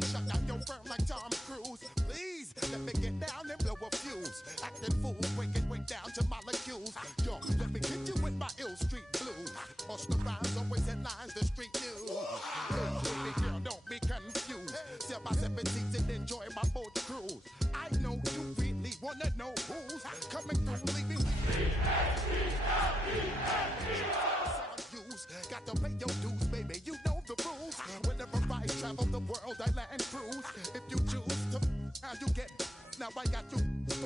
Shut down your firm like Tom Cruise. Please, let me get down and blow a fuse. Acting fool, breaking way down to molecules. Yo, let me hit you with my ill street blues. Bust the rhymes, always in lines, the street news. Baby girl, don't be confused. Sell my 17s and enjoy my boat cruise. I know you really wanna know who's coming through, leaving. Got to pay your dues, baby, you know the rules. Whenever I travel the world, I land cruise. If you choose to, how you get. Now I got you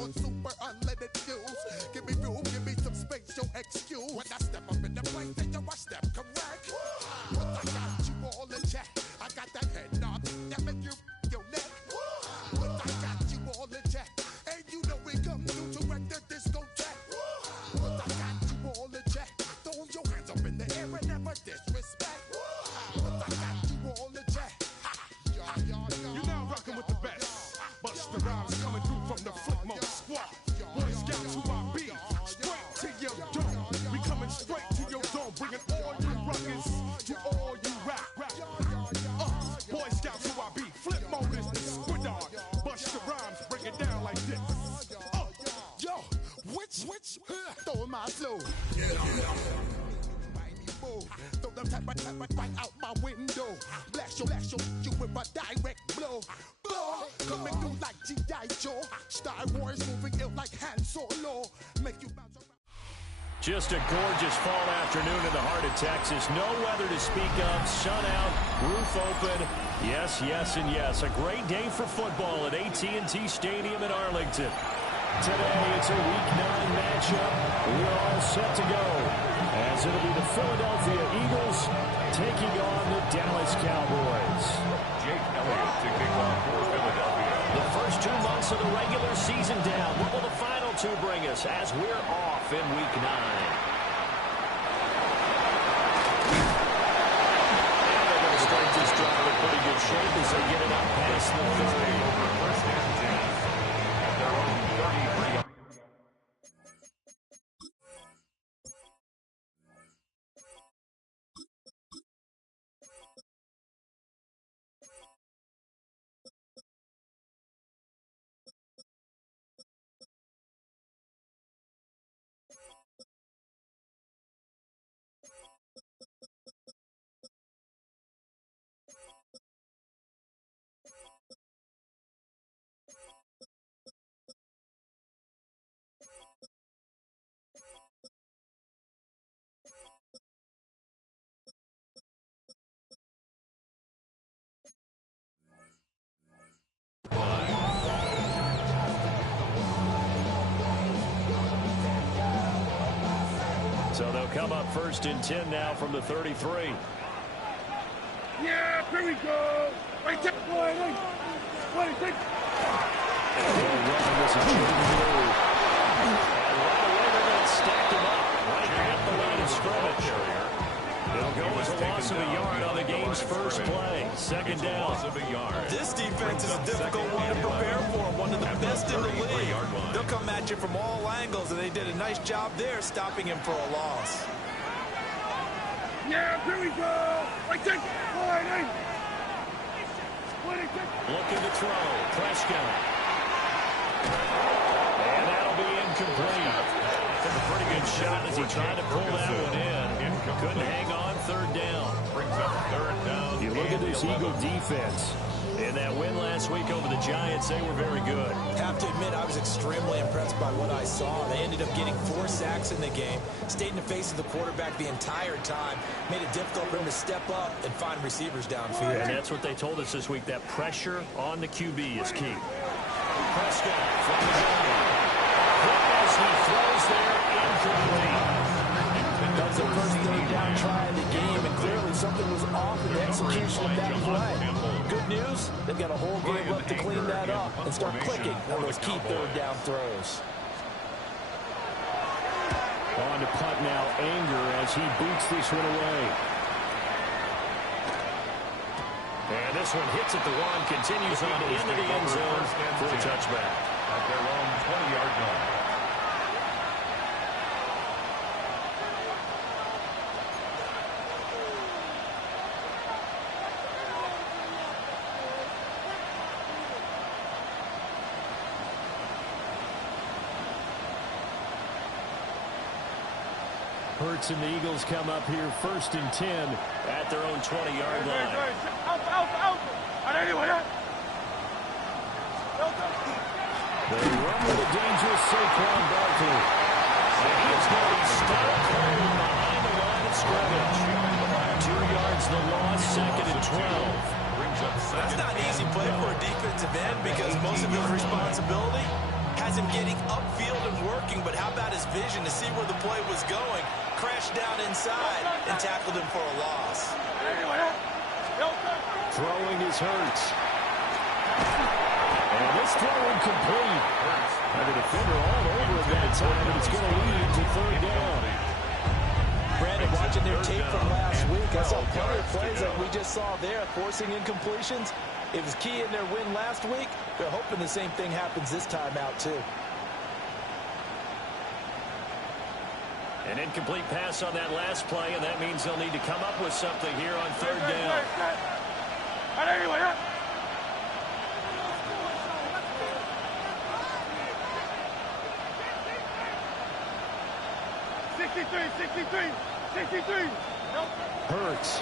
on super unlimited views. Give me room, give me some space, your excuse. When I step up in the place, then you I step correct. But I got you all in check. I got that head nod that make you your neck. But I got you all in check. And you know we come through to wreck the discotheque. But I got you all in check. Throw your hands up in the air and never disrespect. But I got you all in check. You're now rocking with the best. Busta Rhymes coming through from the Flipmode Squad. Boy Scouts who I be. Straight to your dome. We coming straight to your dome. Bringing all you rockers to all you rap. Boy Scouts who I be. Flipmode is the squad. Busta Rhymes bring it down like this. Yo, which throw my flow. Throw them tap right out my window. Blast you with a direct blow. Coming through like G.I. Joe. Star Wars moving ill like Han Solo. Make you bounce around. Just a gorgeous fall afternoon in the heart of Texas. No weather to speak of. Sun out, roof open. Yes, yes, and yes. A great day for football at AT&T Stadium in Arlington. Today, it's a Week 9 matchup. We're all set to go, as it'll be the Philadelphia Eagles taking on the Dallas Cowboys. Jake Elliott to kick off for Philadelphia. The first 2 months of the regular season down. What will the final 2 bring us as we're off in Week 9? And they're going to start this drive in pretty good shape as they get it up past the 30. First and 10 at their own 33. So they'll come up first and 10 now from the 33. Yeah, here we go. Right there, boy. Wait. This is and right away they're going to stack him up right at the line of scrimmage. It'll go as a loss of a yard on the game's first play. Second down. This defense is a difficult one to prepare for. One of the best in the league. They'll come at you from all angles, and they did a nice job there stopping him for a loss. Yeah, here we go. Right there, boy. Looking to throw. Prescott. And that'll be incomplete. Took a pretty good shot as he tried to pull that one in. Couldn't hang on. Third down. Brings up third down. You look at this Eagle defense. In that win last week over the Giants, they were very good. Have to admit, I was extremely impressed by what I saw. They ended up getting 4 sacks in the game, stayed in the face of the quarterback the entire time, made it difficult for him to step up and find receivers downfield. And that's what they told us this week, that pressure on the QB is key. Prescott from the gun. As he throws there, incomplete. That was the first third down try of the game, and clearly something was off in the execution of that play. Good news, they've got a whole game left to clean that up and start clicking on those key third down throws. On to punt now, Anger, as he boots this one away. And this one hits at the 1, continues on into the end zone for a touchback. At their own 20-yard line. Hurts and the Eagles come up here 1st and 10 at their own 20-yard line. They run with a dangerous Saquon Barkley. And he is going to be stopped cold behind the line of scrimmage. 2 yards the loss, 2nd and 12. That's not an easy play for a defensive end because most of his responsibility has him getting upfield and working, but how about his vision to see where the play was going, crashed down inside, and tackled him for a loss. Throwing is Hurts. And this throw incomplete. The defender all over him that time, and it's going to lead to 3rd down. Brandon, watching their tape from last week, I saw plenty of plays like we just saw there, forcing incompletions. It was key in their win last week. They're hoping the same thing happens this time out, too. An incomplete pass on that last play, and that means they'll need to come up with something here on 3rd down. 63. Hurts.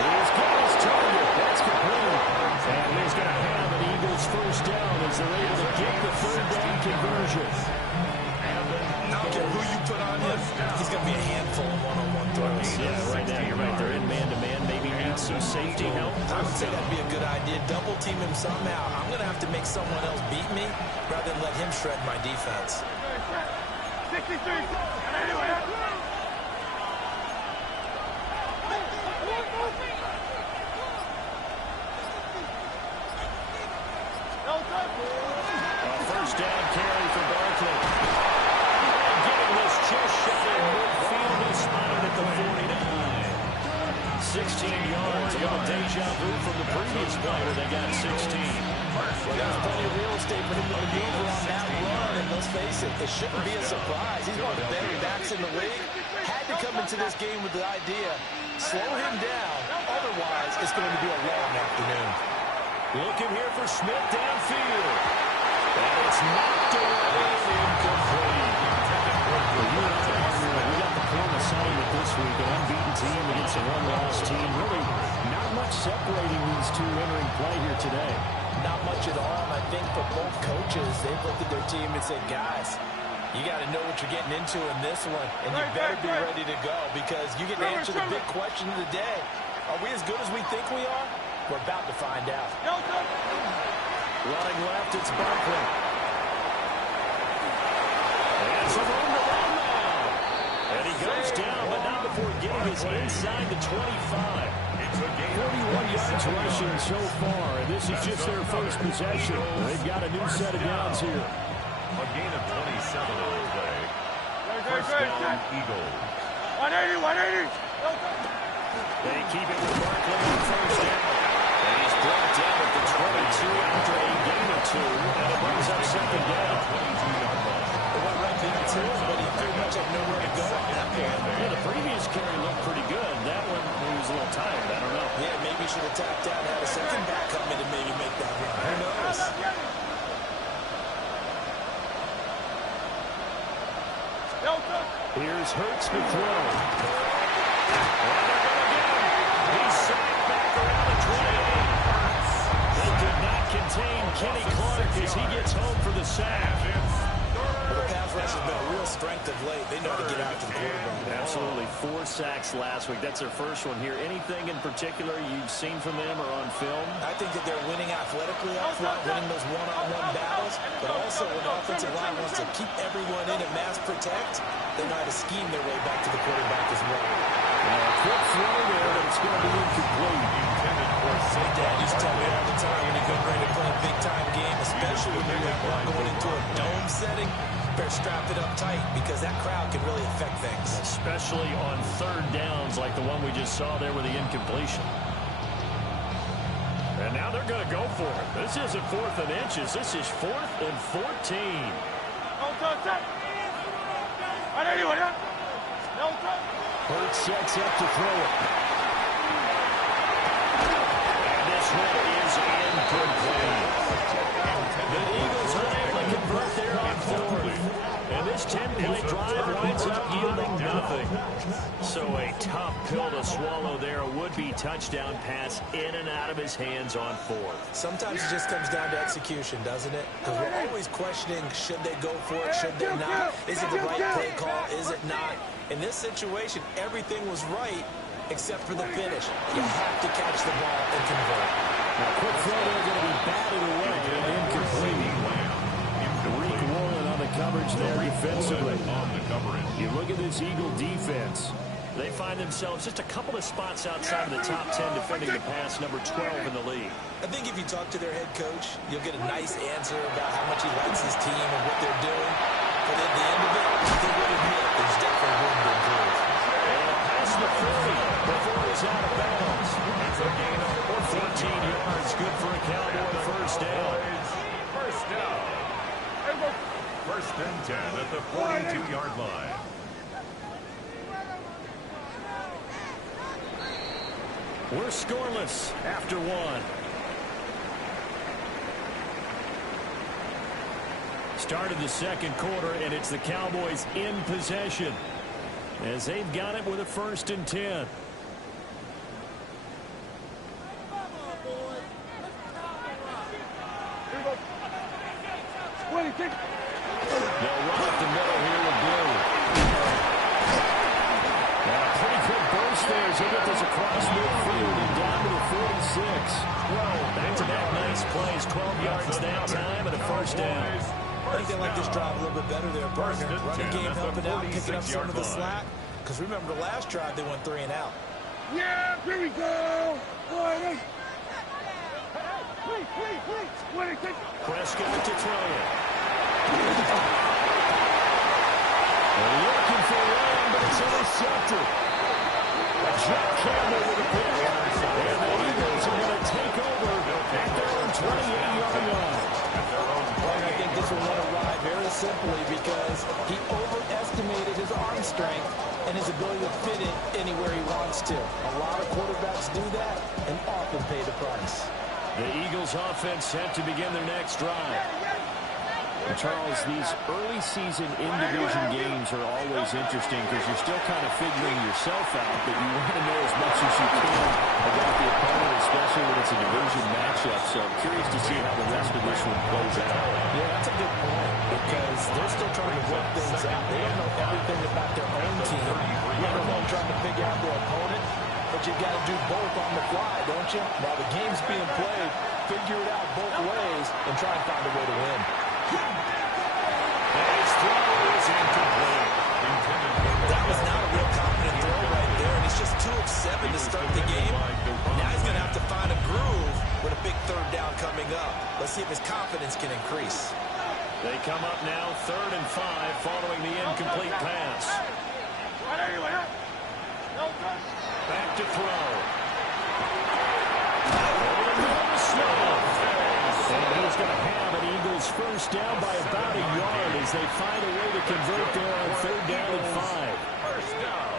He's got his target. That's complete. And he's going to have an Eagles 1st down as they're able to get the 3rd down conversion. I don't care who you put on him, he's going to be a handful of one-on-one throws. Yeah, right now you're right. They're in man-to-man. Maybe need some safety help. I would say that'd be a good idea. Double team him somehow. I'm going to have to make someone else beat me rather than let him shred my defense. 63. A 1st down carry for Barkley. And getting this just shot in midfield. He spotted at the 49. 16 yards. A little deja vu from the previous play where they got 16. Well, there's plenty of real estate for him to maneuver on that run, and let's face it, it shouldn't be a surprise. He's one of the better backs in the league. Had to come into this game with the idea, slow him down, otherwise it's going to be a long afternoon. Looking here for Smith downfield. And it's knocked away and incomplete. We got the point assignment this week, an unbeaten team against a one-loss team. Really not much separating these two entering play here today. Not much at all, and I think for both coaches, they've looked at their team and said, guys, you got to know what you're getting into in this one, and you better be ready to go because you get to answer the big question of the day. Are we as good as we think we are? We're about to find out. Running left, it's Barkley. And some room to run now. And he goes down, but not before getting his inside the 25. 41 yards rushing so far, and this is just their first possession. They've got a new set of downs here. A gain of 27 on the play. 1st down, Eagles. 180. They keep it with Barkley on 1st down. And he's brought down at the 22 after a gain of 2, and it brings up 2nd down. 22-yard line. It went right into him, but he pretty much had nowhere to go on that one. Yeah, the previous carry looked pretty good. That one, he was a little tired. I don't know. Yeah, maybe he should have tapped out, had a second back come in and maybe make that run. Who knows? Here's Hurts to throw. He's sacked back around the 28. They could not contain Kenny Clark as he gets home for the sack. Well, the pass rush has been a real strength of late. They know to get after the quarterback. Absolutely. 4 sacks last week. That's their first one here. Anything in particular you've seen from them or on film? I think that they're winning athletically up front, winning those one-on-one battles, but also when the offensive line wants to keep everyone in and mass protect, they know how to scheme their way back to the quarterback as well. Quick throw there, but it's going to be incomplete. My dad used to tell me all the time when you go ready to play a big-time game, especially when you're going into a dome setting, better strap it up tight because that crowd can really affect things. Especially on 3rd downs like the one we just saw there with the incompletion. And now they're going to go for it. This isn't 4th and inches. This is 4th and 14. Hurts sets up to throw it. And this one is incomplete. The Eagles are able to convert there on 4th. to swallow there. A would-be touchdown pass in and out of his hands on fourth. Sometimes it just comes down to execution, doesn't it? Because we're always questioning, should they go for it, should they not? Is it the right play call? Is it not? In this situation, everything was right except for the finish. You have to catch the ball and convert. Now, quick throw there going to be batted away and incomplete. Tariq Woolen on the coverage there defensively. You look at this Eagle defense. They find themselves just a couple of spots outside of the top 10 defending the pass, number 12 in the league. I think if you talk to their head coach, you'll get a nice answer about how much he likes his team and what they're doing. But at the end of it, they would admit there's definitely room to improve. And past the 40 before he's out of bounds. And for a gain of 14 yards, good for a Cowboy first down. First down. First and 10 at the 42-yard line. We're scoreless after one. Started the second quarter, and it's the Cowboys in possession as they've got it with a 1st and 10. They'll run up the middle here with Blue. And a pretty good burst there as they get this across midfield and down to the 46. Back-to-back nice plays, 12 yards that time and a first down. I think they like this drive a little bit better there, partner. Running game helping out, picking up some of the slack. Because remember, the last drive, they went 3 and out. Yeah, here we go. Prescott to throw it. They're looking for one, but it's intercepted. Jack Campbell with a pick. And the Eagles are going to take over at their own 28-yard line. I think this will let it ride very simply because he overestimated his arm strength and his ability to fit it anywhere he wants to. A lot of quarterbacks do that and often pay the price. The Eagles offense set to begin their next drive. And Charles, these early season in-division games are always interesting because you're still kind of figuring yourself out, but you want to know as much as you can about the opponent, especially when it's a division matchup. So I'm curious to see how the rest of this one plays out. Yeah, that's a good point because they're still trying to work things out. They don't know everything about their own team, let alone trying to figure out their opponent. But you've got to do both on the fly, don't you? While the game's being played, figure it out both ways and try and find a way to win. His throw is incomplete. That was not a real confident throw right there, and he's just 2 of 7 to start the game. Now he's going to have to find a groove with a big 3rd down coming up. Let's see if his confidence can increase. They come up now 3rd and 5 following the incomplete pass. Back to throw. And he's going to have an Eagles first down by about a yard as they find a way to convert there on 3rd down and 5. First down.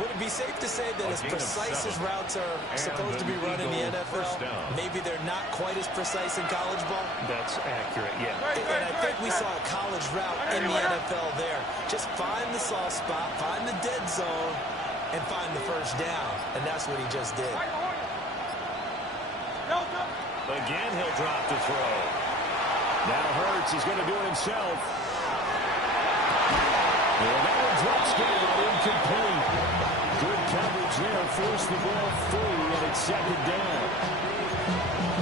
Would it be safe to say that as precise as routes are supposed to be run in the NFL, maybe they're not quite as precise in college ball? That's accurate, yeah. And I think we saw a college route in the NFL there. Just find the soft spot, find the dead zone, and find the first down. And that's what he just did. Again, he'll drop the throw. Now Hurts is going to do it himself. And that one drops down, incomplete. Good coverage there, forced the ball free, and it's 2nd down.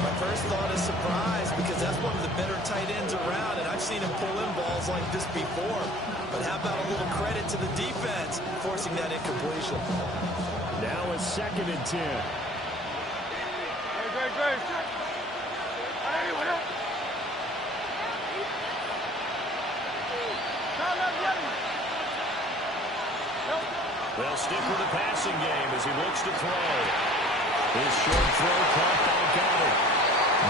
My first thought is surprise because that's one of the better tight ends around, and I've seen him pull in balls like this before. But how about a little credit to the defense forcing that incompletion? Now a 2nd and 10. They'll stick with the passing game as he looks to throw. His short throw caught back at it.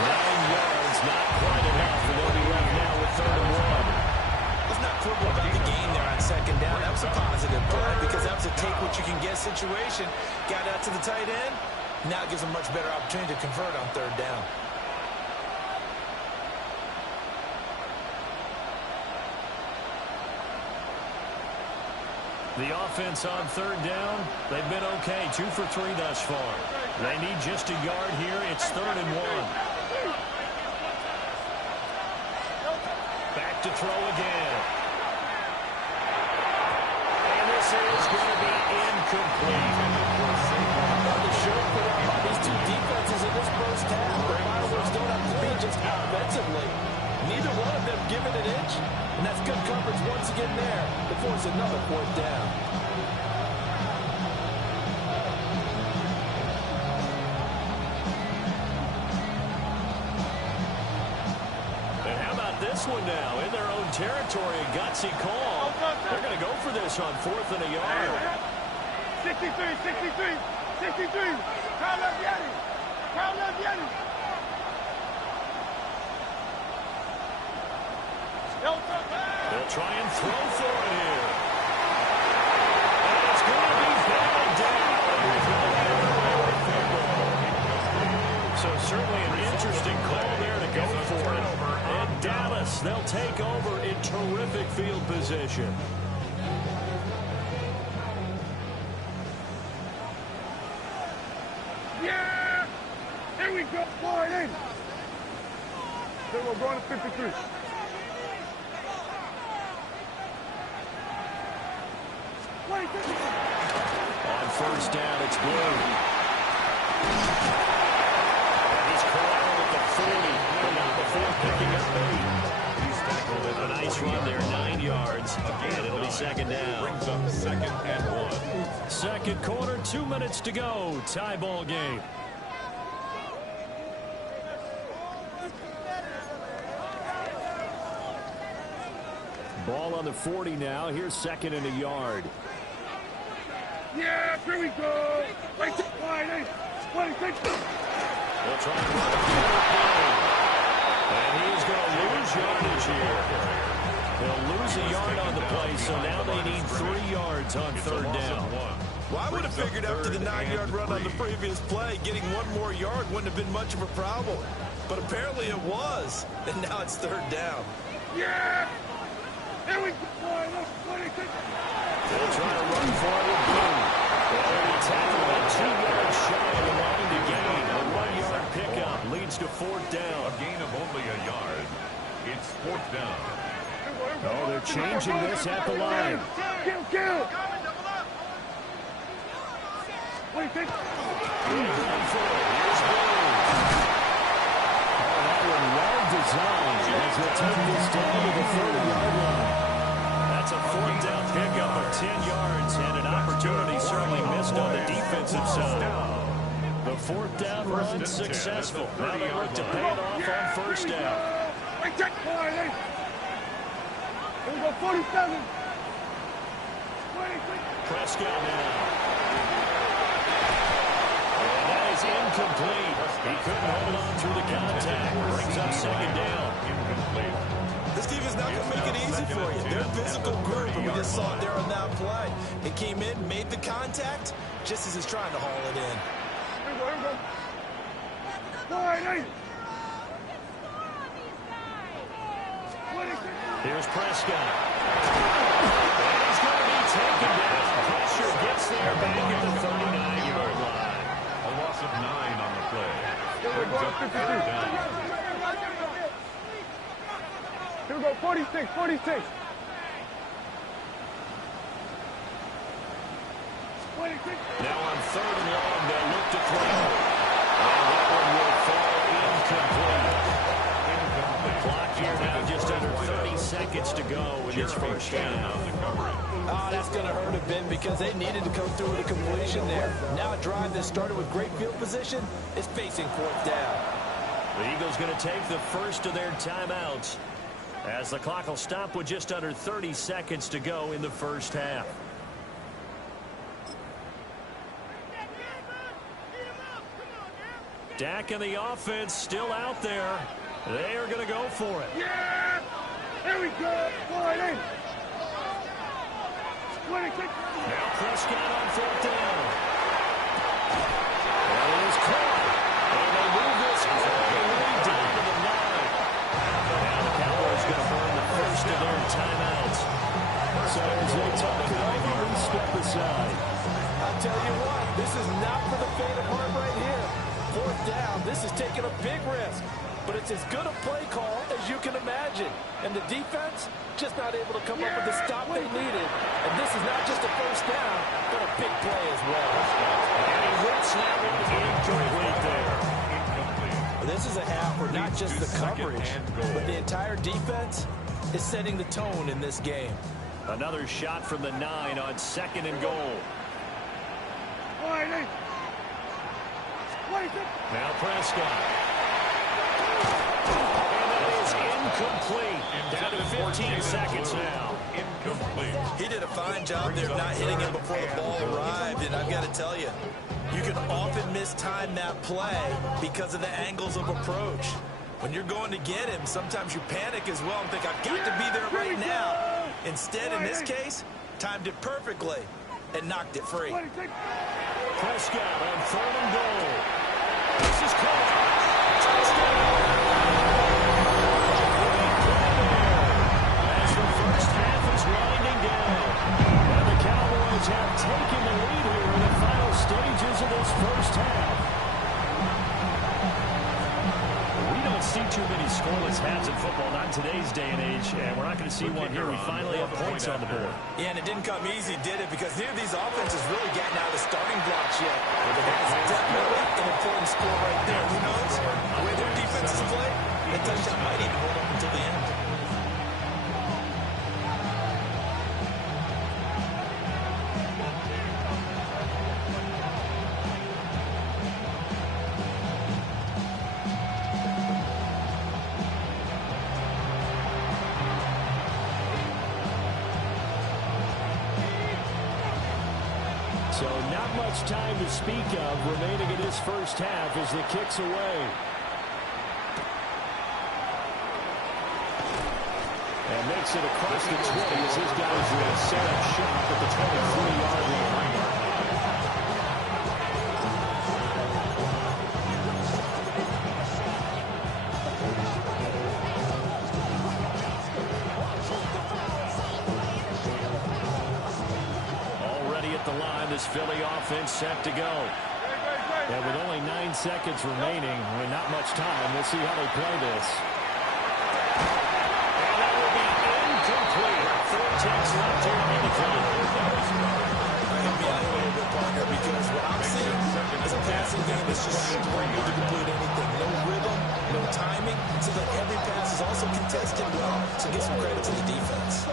9 yards, not quite enough, and they'll be left now with 3rd and 1. Let's not quibble about the gain there on 2nd down. That was a positive play because that was a take-what-you-can-get situation. Got out to the tight end. Now it gives him a much better opportunity to convert on 3rd down. The offense on third down, they've been okay, 2 for 3 thus far. They need just a yard here. It's 3rd and 1. Back to throw again. And this is going to be incomplete. Nothing short put up by these two defenses in this first half. The fireworks don't have to be just offensively. Neither one of them giving an inch, and that's good coverage once again there to force another 4th down. And how about this one now? In their own territory, a gutsy call. They're going to go for this on 4th and a yard. 63, 63, 63. Kyle Yeti. Kyle Yeti. They'll try and throw for it here. And it's going to be batted down. So certainly an interesting call there to go for it. And Dallas, they'll take over in terrific field position. Yeah! Here we go. Forward in. Then we're going to 53. On first down, it's Blue. And he's corralled at the 40, but not before picking up 8. He's tackled with a nice run there, 9 yards. And it'll be 2nd down. Brings up 2nd and 1. Second quarter, 2 minutes to go. Tie ball game. Ball on the 40 now. Here's 2nd and a yard. Yeah, here we go. Right to wide, 26. They'll try and run it. And he's going to lose yardage here. They'll lose a yard on the play, so now they need 3 yards on 3rd down. Well, I would have figured after the 9-yard run on the previous play, getting 1 more yard wouldn't have been much of a problem. But apparently it was, and now it's 3rd down. Yeah! Here we go. 26. They'll try to run for it with Blue. They'll tackle about 2 yards shy of the line to gain. A 1-yard pickup leads to 4th down. A gain of only a yard. It's 4th down. Oh, they're changing this at the line. Kill. 26. Here's Blue. Oh, that one well designed as they take this down to the 30-yard line. That's a 4th down pickup of 10 yards and an opportunity certainly missed on the defensive side. The 4th down run successful. Now they look to pay it off on 1st down. Here we go, 47. Prescott now. And that is incomplete. He couldn't hold on through the contact. Brings up 2nd down. Incomplete. This team is not going to make it easy for you. They're a physical group, and we just saw it there on that play. It came in, made the contact, just as he's trying to haul it in. Here we go. 48. Here's Prescott. And he's going to be taken down. Pressure gets there back at the 39-yard line. A loss of 9 on the play. Brings up 3rd down. Here we go, 46. Now on 3rd and long, they'll look to throw. And that one will fall incomplete. Clock here now just under 30 seconds to go in this first down. Oh, that's going to hurt a bit because they needed to come through with a completion there. Now a drive that started with great field position is facing 4th down. The Eagles going to take the first of their timeouts as the clock will stop with just under 30 seconds to go in the first half. Dak and the offense still out there. They are going to go for it. Yeah! Here we go. 48. 26. Now Prescott on 4th down. And it is caught. And they move this all the way down to the 9. Now the Cowboys going to burn the first of their timeouts. So as they talk it over, down, this is taking a big risk. But it's as good a play call as you can imagine. And the defense just not able to come up with the stop they needed. And this is not just a first down, but a big play as well. And he whips that one incomplete there. This is a half where not just the coverage, but the entire defense is setting the tone in this game. Another shot from the 9 on 2nd and goal. Now Prescott. And that is incomplete. Down to 15 seconds now. Incomplete. He did a fine job there of not hitting him before the ball arrived, and I've got to tell you, you can often mistime that play because of the angles of approach. When you're going to get him, sometimes you panic as well and think, I've got to be there right now. Instead, in this case, timed it perfectly and knocked it free. Prescott on 3rd and goal. This is caught. Touchdown. As the first half is winding down. And the Cowboys have taken the lead here in the final stages of this first half. We don't see too many scoreless halves in football, not in today's day and age, and we're not going to see one here. We finally have points on the board. Yeah, and it didn't come easy, did it? Because neither of these offenses really getting out of the starting blocks yet. That's definitely an important score right there. Who knows? The way their defenses play, that touchdown might even hold up until the end. So not much time to speak of remaining in this first half as the kick's away. And makes it across the 20 as his guys will set up shop at the 23-yard line. This Philly offense set to go. And with only 9 seconds remaining, with not much time, we'll see how they play this. And that will be incomplete. 4 ticks left here in the clock. I help me out a little bit, partner, because what I'm seeing is a passing game that's just struggling to complete anything. No rhythm, no timing. So that every pass is also contested well. So give some credit to the defense.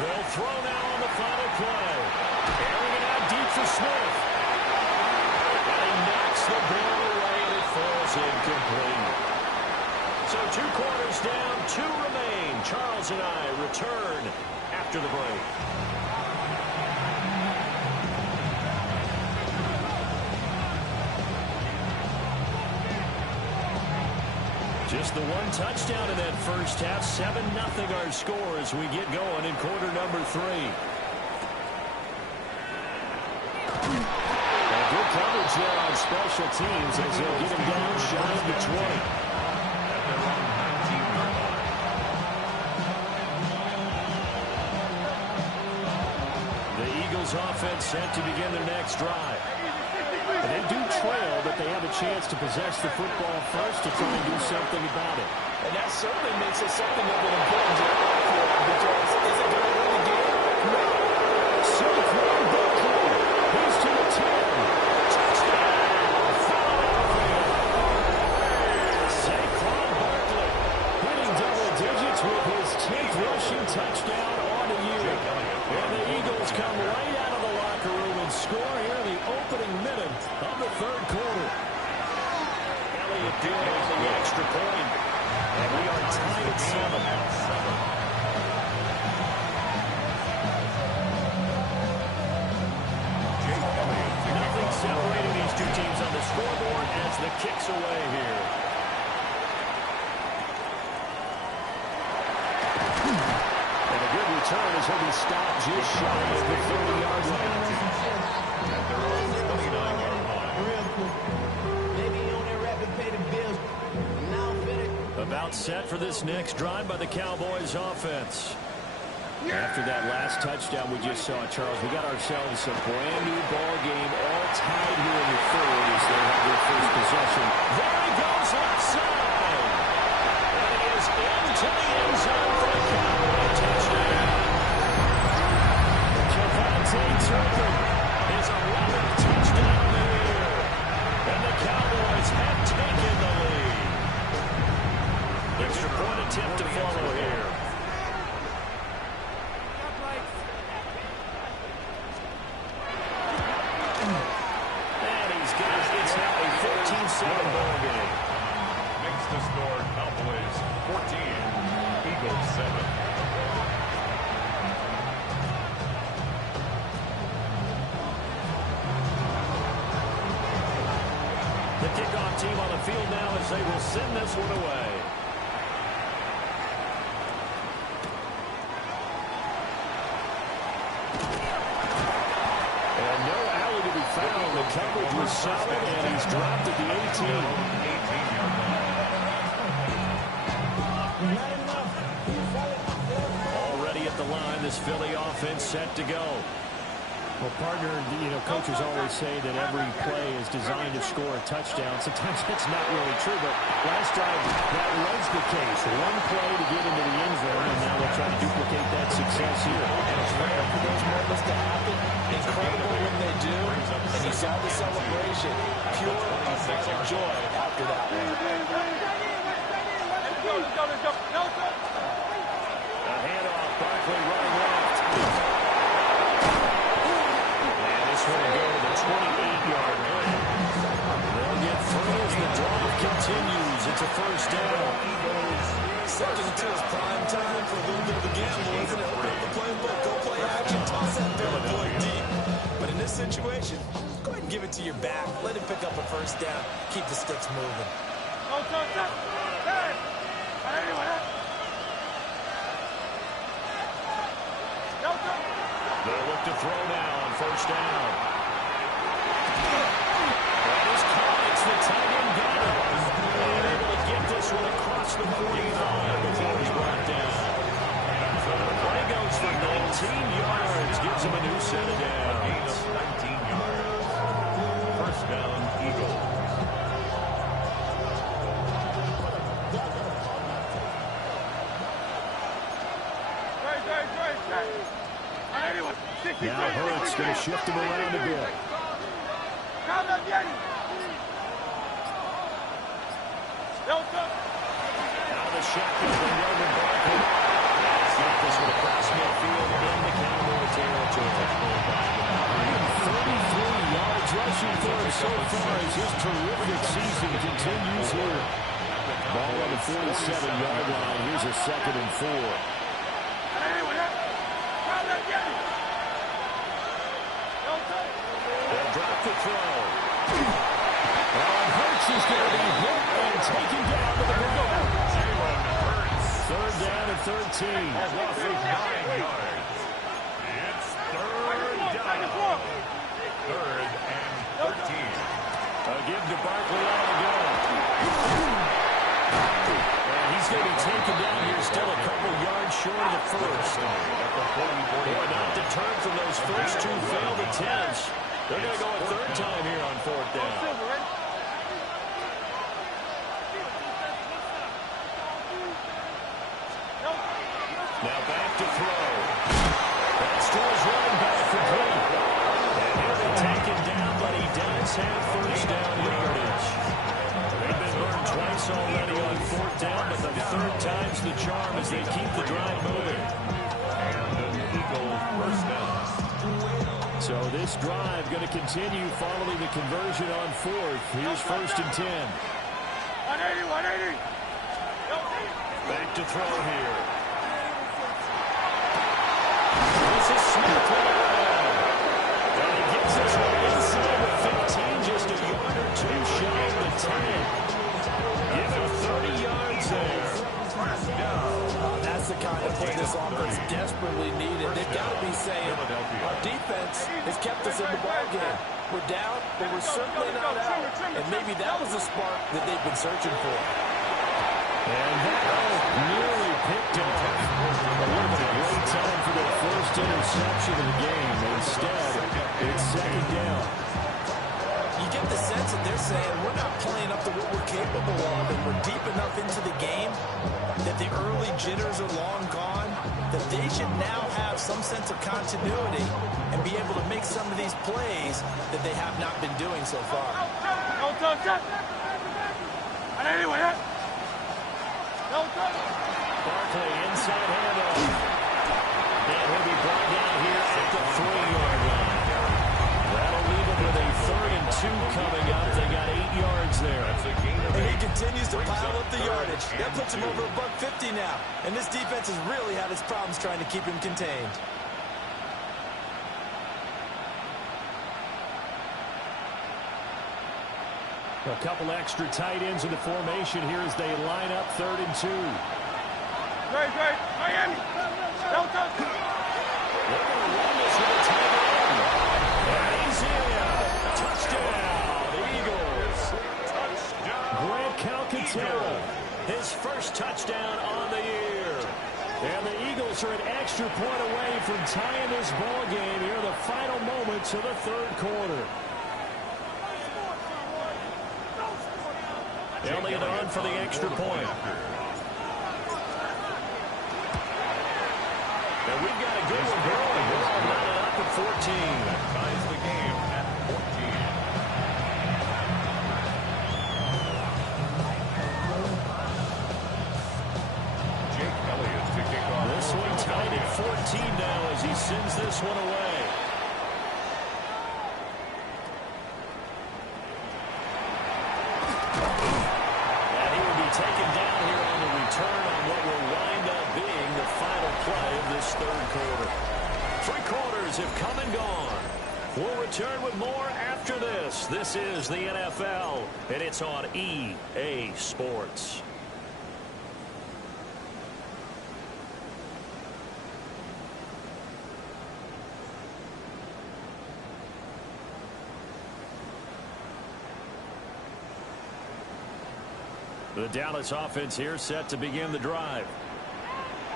They'll throw now on the final play. Airing it out deep for Smith. And he knocks the ball away and it falls incomplete. So 2 quarters down, 2 remain. Charles and I return after the break. Just the 1 touchdown in that first half. 7-0 our score as we get going in quarter number 3. And good coverage there on special teams as they'll get him down shy of the 20. The Eagles offense set to begin their next drive. And they do trail, but they have a chance to possess the football first to try and do something about it. And that certainly makes it something of an importance because is it going to win the game? No. Saquon Barkley. He's to the 10. Touchdown, Philadelphia. Saquon Barkley hitting double digits with his 10th rushing touchdown on the year. And the Eagles come right out of the locker room and score here in the opening minute of the 3rd quarter. Elliott good on the extra point. And we are tied at 7. Nothing separating these 2 teams on the scoreboard as the kick's away here. And a good return as he'll be stopped just shy of the 30-yard line. At their own 29-yard line. Maybe he only rapid pay the bills. Now finish. About set for this next drive by the Cowboys offense. After that last touchdown we just saw, Charles, we got ourselves a brand new ball game, all tied here in the third as they have their first possession. There he goes, left side. And he is into the end zone for the Cowboy touchdown. Javonte Turpin, his 11th touchdown of the year. And the Cowboys have taken the lead. Extra point attempt to follow here. And he's got it. It's now a 14-7 ball game. Makes the score Cowboys 14, Eagles 7. The kickoff team on the field now as they will send this one away. And no alley to be found. The coverage was solid, and he's dropped at the 18. Already at the line, this Philly offense set to go. Well, partner, coaches always say that every play is designed to score a touchdown. Sometimes that's not really true, but last time that was the case. One play to get into the end zone, and now they'll try to duplicate that success here. It's rare for those moments to happen. Incredible when they do, and you saw the celebration. Pure, unfettered joy after that one. A handoff, Barkley running left. This one will go to the 28-yard line. They'll get through as the drive continues. It's a first down. Second and 2 is prime time for a little bit of a gamble, isn't it? Open up the playbook, go play action, toss that third point deep. But in this situation, go ahead and give it to your back. Let him pick up a first down. Keep the sticks moving. They'll look to throw now on first down. That is caught. It's the tight end gunner. And able to get this one across the 45 before he's brought down. So the play goes for 19 yards. Gives him a new set of downs. Gain of 19 yards. First down, Eagles. Now Hurts going to shift him around a bit. Out of the shotgun from Roman Barkley. He's got this one across midfield into Cowboy territory. 33 yards rushing for him so far as his terrific season continues here. Ball on the 47-yard line. Here's a 2nd and 4. They'll drop the throw. And Hurts is going to be hit and taken down to the ground. Third down and 13. Has lost 9 yards. It's third down. Third and 13. Give to Barkley on the go. And he's going to be taken down here, still a couple yards short of the first. Boy, not deterred from those first two failed attempts. They're going to go a third time here on fourth down. Now back to throw. That's to his running back complete. And he'll be taken down, but he does have first down yardage. They've been burned twice already on fourth down, but the third time's the charm as they keep the drive moving. And an Eagle first down. So this drive going to continue following the conversion on fourth. Here's first and 10. 180. Back to throw here. This is Smith with a run. And he gets this one inside the 15, just a yard or two shy of the 10. Give him 30 yards there. That's the kind of play this offense desperately needed. They've got to be saying, our defense has kept us in the ballgame. We're down, but we're certainly not out. And maybe that was the spark that they've been searching for. And that nearly picked off. It would have been a great time for the first interception of the game. Instead, it's second down. You get the sense that they're saying we're not playing up to what we're capable of, and we're deep enough into the game that the early jitters are long gone, that they should now have some sense of continuity and be able to make some of these plays that they have not been doing so far. Barkley inside handoff. And he'll be brought down here at the 3-yard line. That'll leave him with a 3rd and 2 coming up. They got 8 yards there. And he continues to pile up the yardage. That puts him over $150 now. And this defense has really had its problems trying to keep him contained. A couple extra tight ends in the formation here as they line up 3rd and 2. Right, Miami. They're going to run this with a tight end. And he's in. Touchdown, the Eagles. Grant Calcaterra, his first touchdown on the year. And the Eagles are an extra point away from tying this ball game here in the final moments of the 3rd quarter. Elliott on for the extra point. And we've got a good one going. We're all knotted up at 14. That ties the game at 14. Jake Elliott to kick off. This one tied at 14 now as he sends this one away. Taken down here on the return on what will wind up being the final play of this 3rd quarter. 3 quarters have come and gone. We'll return with more after this. This is the NFL, and it's on EA Sports. The Dallas offense here set to begin the drive.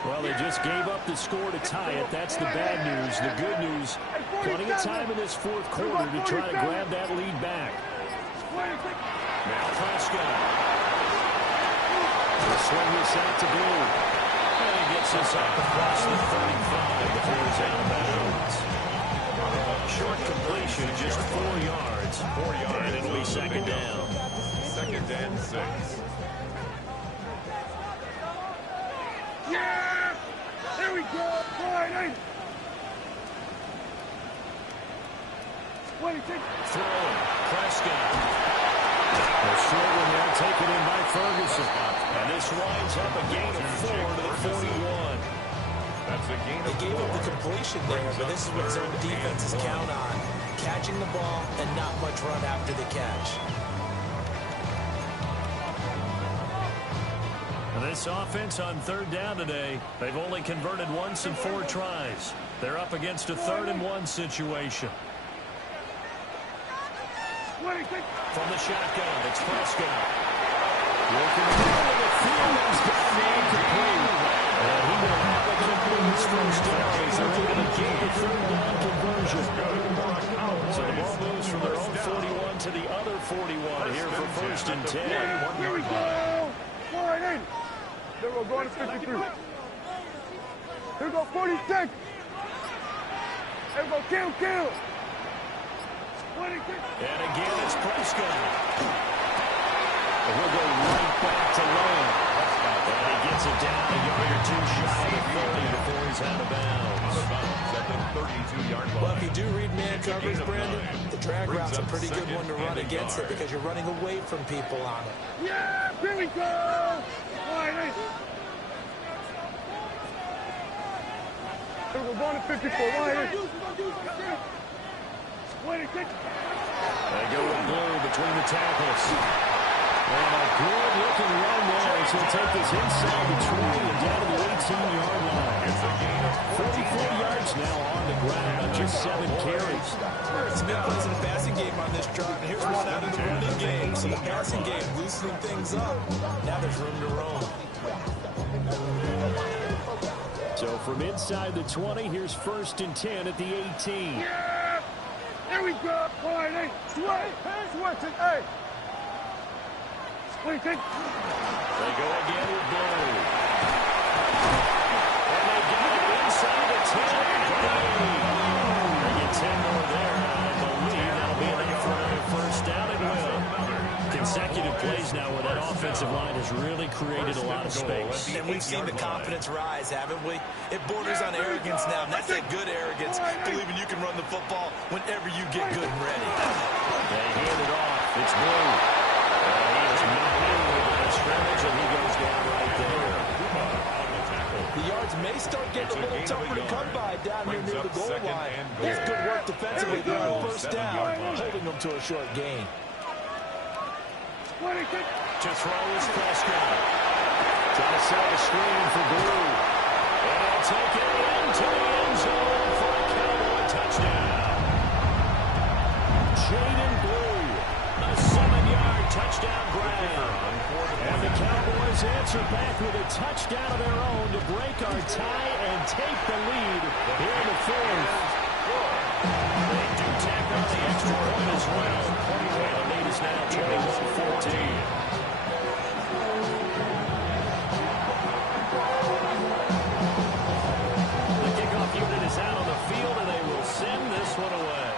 Well, they just gave up the score to tie it. That's the bad news. The good news, plenty of time in this 4th quarter to try to grab that lead back. Now Prescott. The swing is out to Blue. And he gets this up across the 35 before he's out of bounds. Short completion, just 4 yards. 4 yards. And it'll be second down. 2nd and 6. Yeah! There we go! Right, Throwing. Prescott. A short one now taken in by Ferguson. And this winds up a gain of 4 to the 41. That's a gain of 4. They gave up the completion there, but this is what zone defenses count on. Catching the ball and not much run after the catch. This offense on 3rd down today, they've only converted once in 4 tries. They're up against a 3rd and 1 situation. From the shotgun, it's Prescott. Working in the middle of the field, he's got the incomplete. And he will have a complete his first down. They're able to get the 3rd down conversion. So the ball moves from their own 41 to the other 41 here for 1st and 10. Here we go! Then we're going to 53. Here we go, 46. Here we go, kill. 26. And again, it's Prescott. And he'll go right back to Lane. And he gets it down a yard or 2 shy of 40 before he's out of bounds. At the 32-yard line. Well, if you do read man coverage, Brandon, the drag route's a pretty good one to run against it because you're running away from people on it. Yeah, here we go! We're going to 54. They go with Blue between the tackles. And a good-looking run there as he'll take this inside the 20 and down to the 18-yard line. It's a gain of 44 yards now on the ground on just 7 carries. Smith plays in the passing game on this drive, and here's one out of the running game. So the passing game loosening things up. Now there's room to roam. So So from inside the 20, here's 1st and 10 at the 18. Yeah! There we go. All right, hey, here's what to, hey. What do you think? They go again with Blue. And they got it inside the 10. They get 10 more there. I believe that'll be enough for another first down and will. Consecutive plays now where that offensive line has really created a lot of space. And we've seen the confidence rise, haven't we? It borders on arrogance now, and that's that good arrogance, believing you can run the football whenever you get good and ready. They hand it off. It's Blue. He is not in the line of scrimmage, and he goes down right there. The yards may start getting a little tougher to come by down here near the goal line. It's good work defensively there on first down, holding them to a short gain. To throw is Prescott. Trying to set a screen for Blue. And he'll take it into the end zone for a Cowboy touchdown. Jaden Blue, a 7-yard touchdown grab. And the Cowboys answer back with a touchdown of their own to break our tie and take the lead here in the 4th. They do tack on the extra point as well. And the lead is now 21-14. Unit is out on the field, and they will send this one away.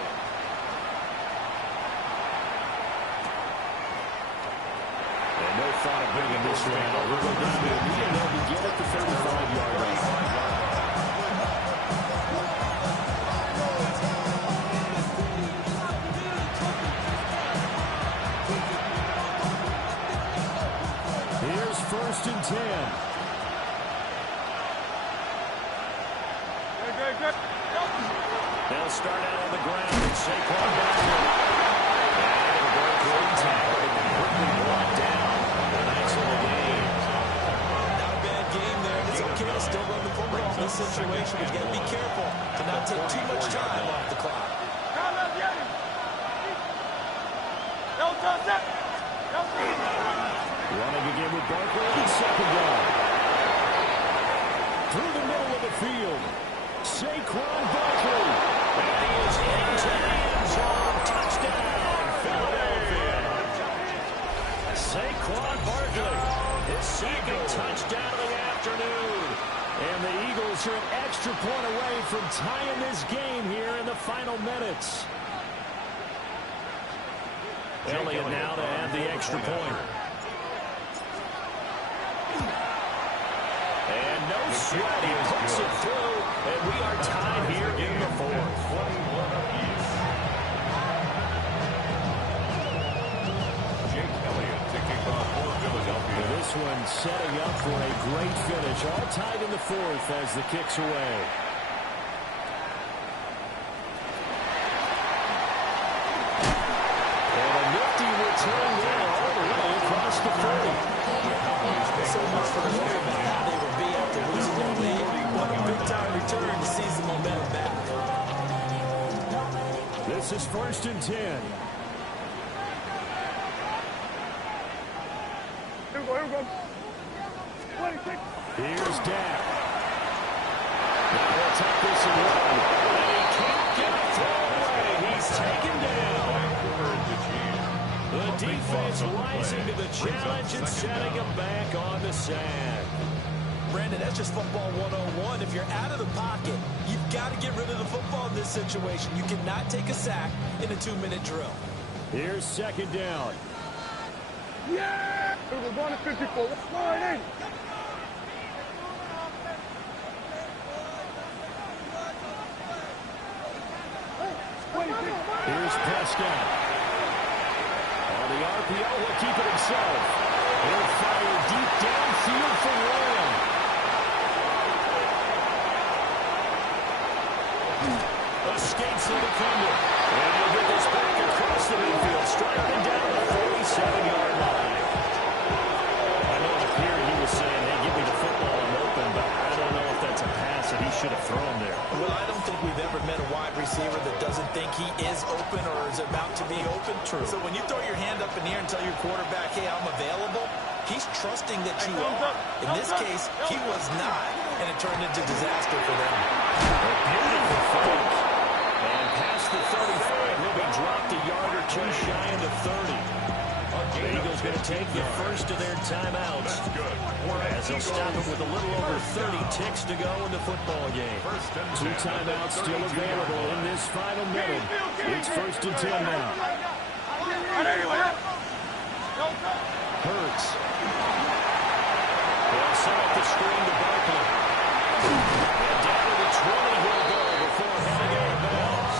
And no thought of bringing this one out. We're going to do it. They'll begin at the 35-yard line. Here's 1st and 10. They'll start out on the ground and Saquon Barkley. And the great tackle and quickly brought down. Nice little game. Not a bad game there. It's okay to still run the football in this situation, but you got to be careful to not take too much time off the clock. Running again with Barkley on 2nd down. Through the middle of the field. Saquon Barkley. And he is into the end zone. Touchdown, Philadelphia. Saquon Barkley, his 2nd touchdown of the afternoon. And the Eagles are an extra point away from tying this game here in the final minutes. Elliott now to add the extra point. And no sweat, he puts it through, and we are tied here in the 4th. Jake Elliott to kick off for Philadelphia. This one setting up for a great finish. All tied in the 4th as the kick's away. And a nifty return there all the way across the 30. So much for the moment about how they would be after losing their lead. What a big-time return to seize the momentum back. This is 1st and 10. Here we go. Here's Dak. Now he'll take this and run. And he can't get a throw away. He's taken down. The defense rising to the challenge and setting him back on the sack. Brandon, that's just football 101. If you're out of the pocket, you've got to get rid of the football in this situation. You cannot take a sack in a 2-minute drill. Here's 2nd down. Yeah! We're going to 54. Line in. Here's Prescott. On the RPO, he'll keep it himself. He'll fire deep downfield for Lamb. Escapes the defender. And he'll get this back across the midfield, striking down the 47-yard line. I know up here he was saying, hey, give me the football, I'm open, but I don't know if that's a pass that he should have thrown there. Well, I don't think we've ever met a wide receiver that doesn't think he is open or is about to be open. True. So when you throw your hand up in the air and tell your quarterback, hey, I'm available, he's trusting that you are. In this case, he was not. and it turned into disaster for them. A beautiful fake. And past the 35, he'll be dropped a yard or two shy of the 30. The Eagles going to take the first of their timeouts as they'll stop it with a little over 30 ticks to go in the football game. 2 timeouts still available in this final minute. It's 1st and 10 now. Hurts. They'll set up the screen to Barkley. And down to the 20 he'll go before heading out of bounds.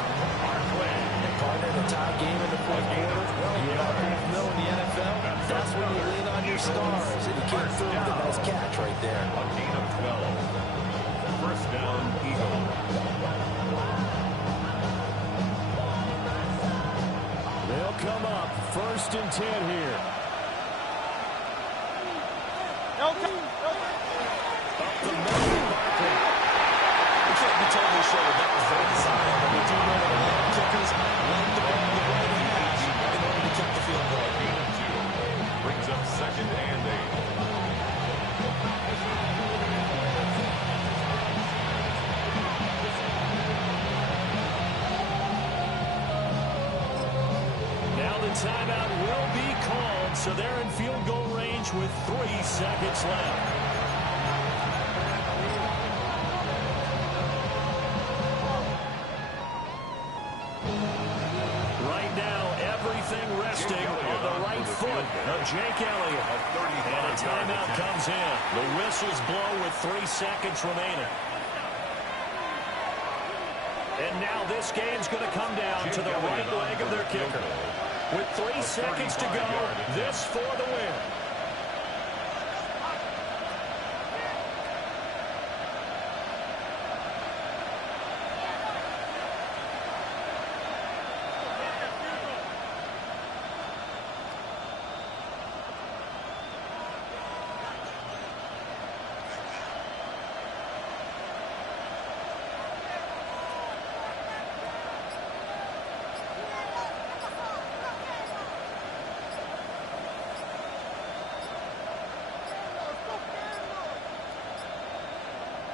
And partner, the tie game in the fourth quarter, you know in the NFL, that's when you lean on your stars. And he came through with a nice catch right there. A gain of 12. First down, Eagles. They'll come up 1st and 10 here. Up the middle, Barkley. We can't be totally sure that was very designed, but we do know that a lot of kickers like the ball in the right hash in order to kick the field goal. Gain of 2. Brings up 2nd and 8. Timeout will be called, so they're in field goal range with 3 seconds left. Right now, everything resting on the right foot of Jake Elliott. And a timeout comes in. The whistles blow with 3 seconds remaining. And now this game's going to come down to the right leg of their kicker. With 3 seconds to go, this for the win.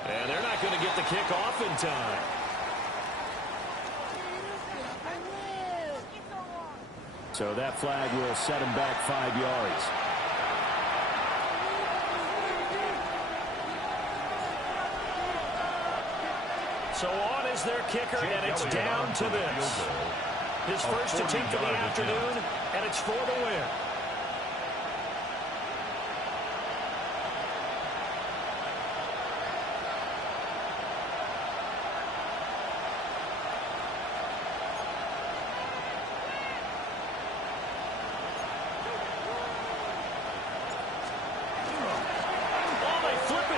And they're not going to get the kick off in time. So that flag will set him back 5 yards. So on is their kicker, and it's down to this. His first attempt of the afternoon, and it's for the win.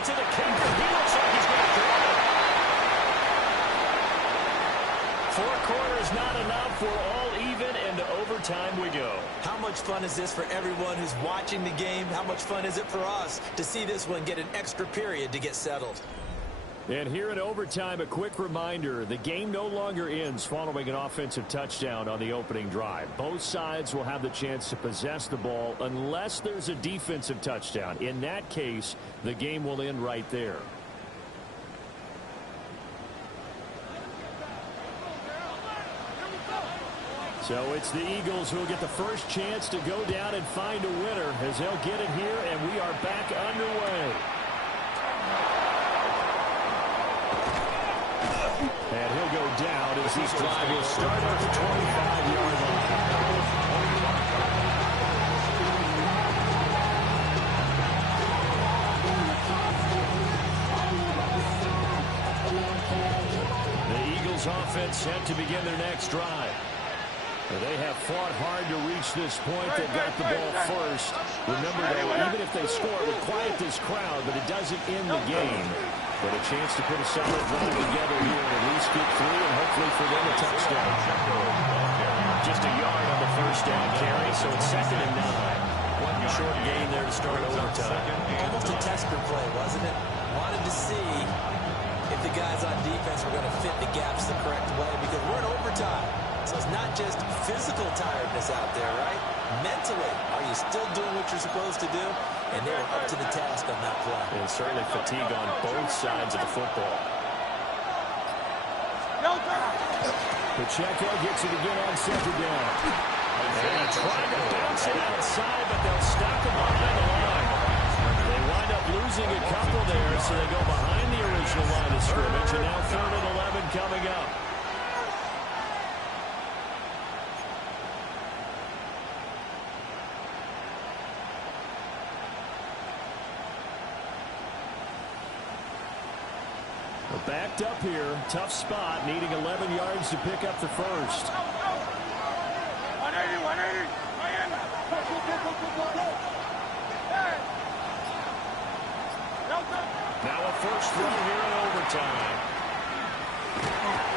To the kicker. He looks like he's going to throw it. 4 quarters not enough. We're all even, and to overtime we go. How much fun is this for everyone who's watching the game? How much fun is it for us to see this one get an extra period to get settled? And here in overtime, a quick reminder, the game no longer ends following an offensive touchdown on the opening drive. Both sides will have the chance to possess the ball unless there's a defensive touchdown. In that case, the game will end right there. So it's the Eagles who will get the first chance to go down and find a winner as they'll get it here, and we are back underway. And he'll go down as this drive will start at the 25-yard line. The Eagles offense set to begin their next drive. They have fought hard to reach this point. They've got the ball first. Remember, though, even if they score, it will quiet this crowd, but it doesn't end the game. But a chance to put a solid drive together here and at least get 3 and hopefully for them a touchdown. Just a yard on the first down carry, so it's 2nd and 9. Short gain there to start overtime. Almost a tester play, wasn't it? Wanted to see if the guys on defense were going to fit the gaps the correct way because we're in overtime. So it's not just physical tiredness out there, right? mentally, are you still doing what you're supposed to do? And they were up to the task on that play. And certainly fatigue on both sides of the football. Pacheco gets it again on second down. And trying to bounce it outside, but they'll stop him behind the line. They wind up losing a couple there, so they go behind the original line of scrimmage, and now 3rd and 11 coming up. Backed up here, tough spot, needing 11 yards to pick up the first. 180, 180. Now a first run here in overtime.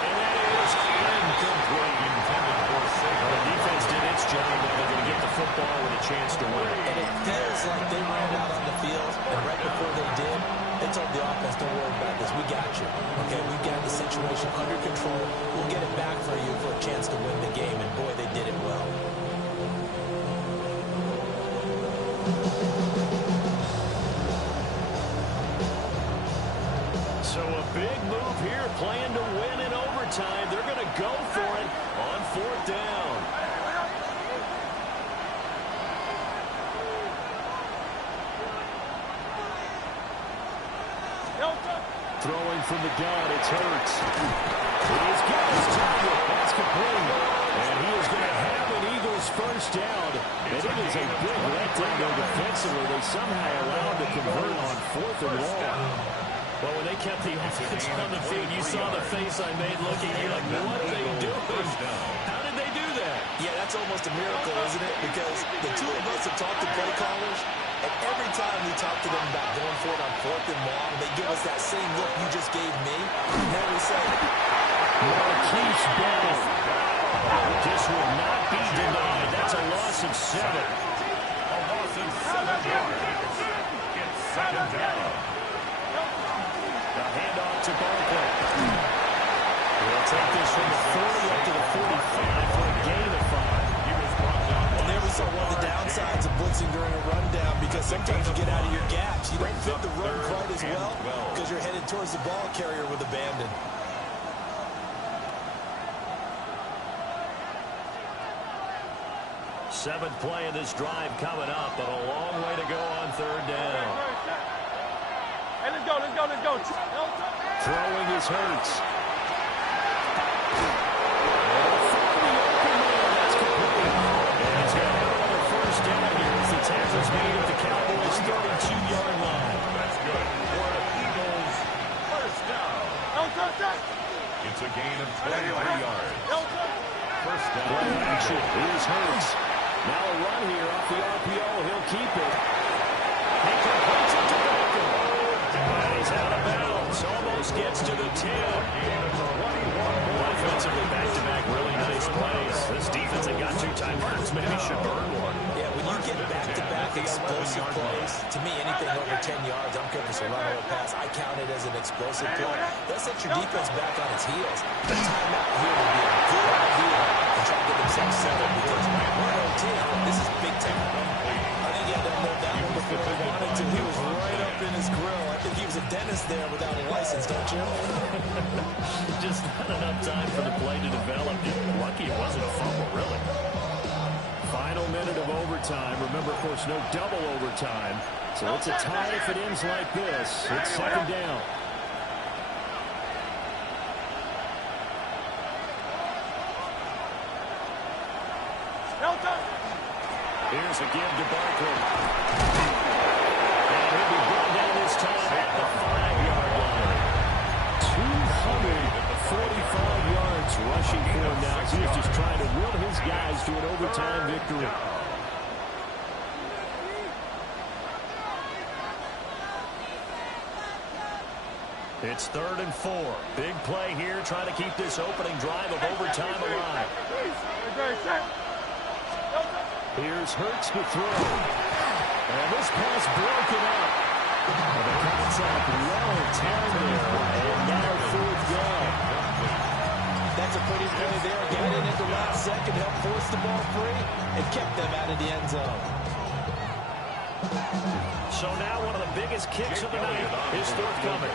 And that is incomplete. Intended for a safety. The defense did its job, but they're going to get the football with a chance to win. And it feels like they ran out on the field, and right before they did, they told the offense, don't worry about this. We got you. Okay, we've got the situation under control. We'll get it back for you for a chance to win the game. And, boy, they did it well. So a big move here, playing to win in overtime. They're going to go for it on 4th down. Throwing from the gun, it's Hurts. He's got his target. That's complete. And he is going to have an Eagles first down. And it is a big letdown there defensively. They somehow allowed to convert on 4th and long. Well, when they kept the offense on the field, you saw the face I made looking. You're like, what are they doing? How did they do that? Yeah, that's almost a miracle, isn't it? Because the two of us have talked to play callers, and every time we talk to them about going for it on 4th and long, they give us that same look you just gave me. And then we say, Marquise Brown. This will not be denied. That's a loss of 7. A loss of 7 yards. It's 2nd down. The handoff to Barkley. We'll take this from the 40 up to the 45 for a gain of 5. He was brought down. and there we saw one of the downsides of blitzing during a rundown, because sometimes you get out of your gaps. You don't fit the run quite as well because you're headed towards the ball carrier with abandon. Seventh play of this drive coming up, but a long way to go on 3rd down. Hey, let's go. Throwing his Hurts. That's complete. And he's got another first down here as the tackle's made at the Cowboys' 32-yard line. That's good for the Eagles. First down. It's a gain of 23 yards. First down. Play action. Here's Hurts. Now a run here off the RPO. He'll keep it. He completes it to Baker. And he's out of bounds. Almost gets to the 10. Offensively, back-to-back, really nice plays. This defense that got 2 timeouts maybe should burn one. Yeah, when you get back-to-back explosive plays, to me, anything over 10 yards, I'm good for a run or a pass. I count it as an explosive play. That sets your defense back on its heels. The timeout here would be a good idea to try to get themselves settled, because we're OT. This is big time. I think he had to unload that one before he wanted to. He was right up in his grill. I think he was a dentist there without a license, don't you? Just not enough time for the play to develop. Lucky it wasn't a fumble, really. Final minute of overtime. Remember, of course, no double overtime. So it's a tie if it ends like this. It's 2nd down. Here's a give to Barkley. And he'll be brought down this time at the 5-yard line. 245 yards rushing for him now. He was just trying to will his guys to an overtime victory. It's 3rd and 4. Big play here, trying to keep this opening drive of overtime alive. Here's Hurts to throw. And this pass broken up. And the contact well intended there. And now 4th down. That's a pretty play there. Again, and at the last second, helped force the ball free, and kept them out of the end zone. So now one of the biggest kicks of the night is forthcoming.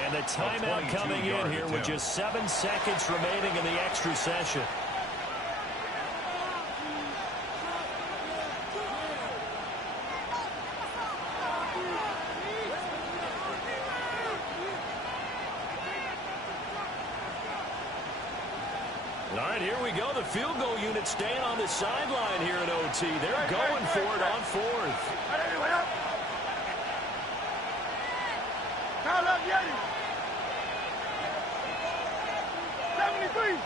And the timeout coming in here with just 7 seconds remaining in the extra session. All right, here we go. The field goal unit staying on the sideline here in OT. They're going for it on fourth. Count up, Yeti. 73.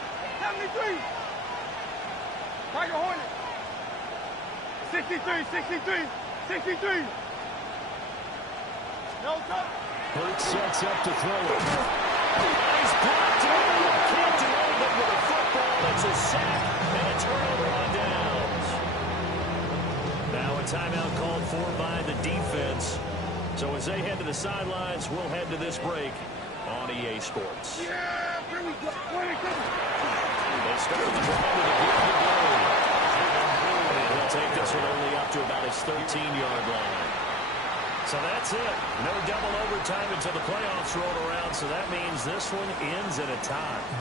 73. Tiger Hornet. 63. 63. 63. No touch. Hurts sets up to throw it. Nice block. Can't do anything with a football. It's a sack and a turnover on downs. Now a timeout called for by the defense. So as they head to the sidelines, we'll head to this break on EA Sports. Yeah, here we go. They start the drive with a good blow. And he'll take this one only up to about his 13-yard line. So that's it. No double overtime until the playoffs roll around, so that means this one ends in a tie.